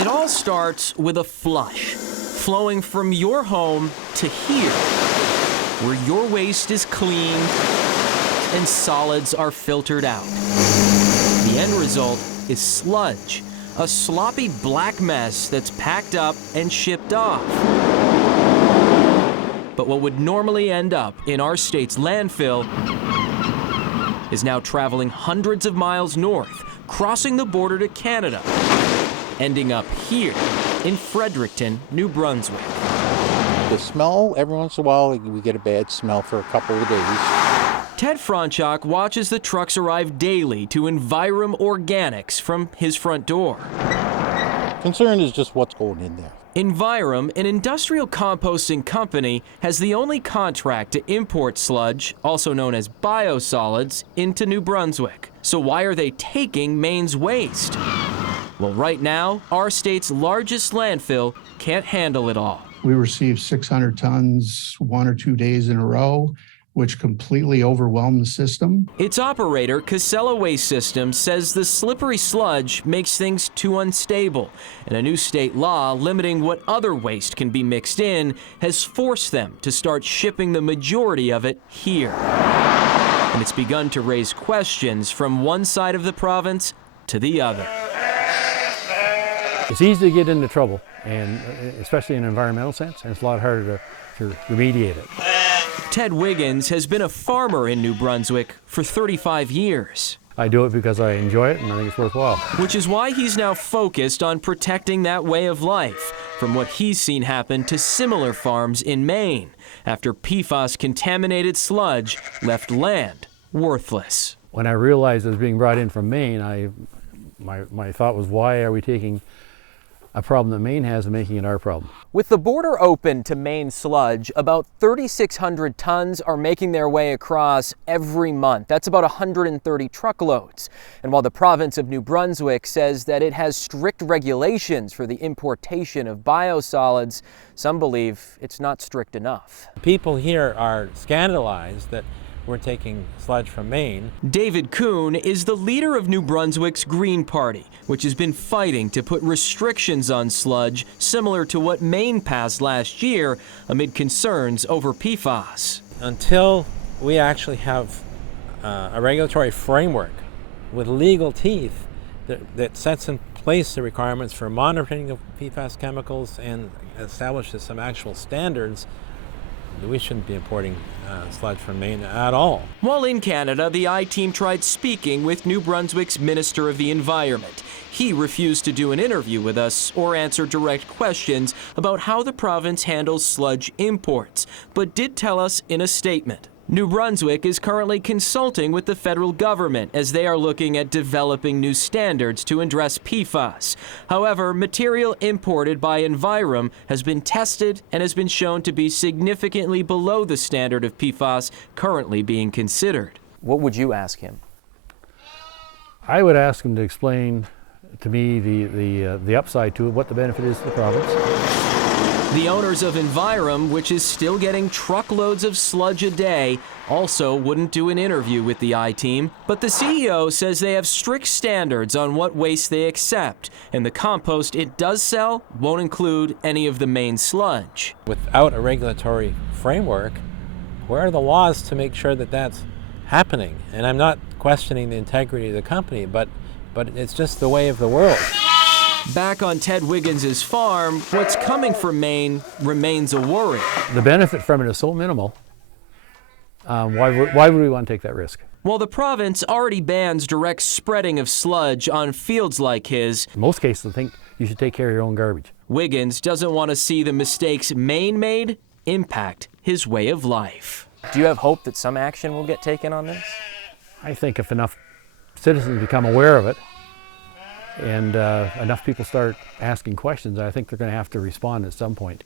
It all starts with a flush, flowing from your home to here, where your waste is cleaned and solids are filtered out. The end result is sludge, a sloppy black mess that's packed up and shipped off. But what would normally end up in our state's landfill is now traveling hundreds of miles north, crossing the border to Canada, ending up here in Fredericton, New Brunswick. The smell, every once in a while, we get a bad smell for a couple of days. Ted Franchuk watches the trucks arrive daily to Envirom Organics from his front door. Concern is just what's going in there. Envirom, an industrial composting company, has the only contract to import sludge, also known as biosolids, into New Brunswick. So why are they taking Maine's waste? Well, right now, our state's largest landfill can't handle it all. We received 600 tons 1 or 2 days in a row, which completely overwhelmed the system. Its operator, Casella Waste Systems, says the slippery sludge makes things too unstable, and a new state law limiting what other waste can be mixed in has forced them to start shipping the majority of it here. And it's begun to raise questions from one side of the province to the other. It's easy to get into trouble, and especially in an environmental sense, and it's a lot harder to remediate it. Ted Wiggins has been a farmer in New Brunswick for 35 years. I do it because I enjoy it and I think it's worthwhile. Which is why he's now focused on protecting that way of life from what he's seen happen to similar farms in Maine after PFAS-contaminated sludge left land worthless. When I realized it was being brought in from Maine, my thought was, why are we taking a problem that Maine has and making it our problem? With the border open to Maine sludge, about 3,600 tons are making their way across every month. That's about 130 truckloads. And while the province of New Brunswick says that it has strict regulations for the importation of biosolids, some believe it's not strict enough. People here are scandalized that we're taking sludge from Maine. David Kuhn is the leader of New Brunswick's Green Party, which has been fighting to put restrictions on sludge similar to what Maine passed last year amid concerns over PFAS. Until we actually have a regulatory framework with legal teeth that sets in place the requirements for monitoring of PFAS chemicals and establishes some actual standards, we shouldn't be importing sludge from Maine at all. While in Canada, the I-Team tried speaking with New Brunswick's Minister of the Environment. He refused to do an interview with us or answer direct questions about how the province handles sludge imports, but did tell us in a statement. New Brunswick is currently consulting with the federal government as they are looking at developing new standards to address PFAS. However, material imported by Envirom has been tested and has been shown to be significantly below the standard of PFAS currently being considered. What would you ask him? I would ask him to explain to me the upside to it, what the benefit is to the province. The owners of Envirom, which is still getting truckloads of sludge a day, also wouldn't do an interview with the I-Team, but the CEO says they have strict standards on what waste they accept, and the compost it does sell won't include any of the Maine sludge. Without a regulatory framework, where are the laws to make sure that that's happening? And I'm not questioning the integrity of the company, but it's just the way of the world. Back on Ted Wiggins' farm, what's coming from Maine remains a worry. The benefit from it is so minimal. Why would we want to take that risk? While the province already bans direct spreading of sludge on fields like his, In most cases, I think you should take care of your own garbage. Wiggins doesn't want to see the mistakes Maine made impact his way of life. Do you have hope that some action will get taken on this? I think if enough citizens become aware of it, and enough people start asking questions, I think they're going to have to respond at some point.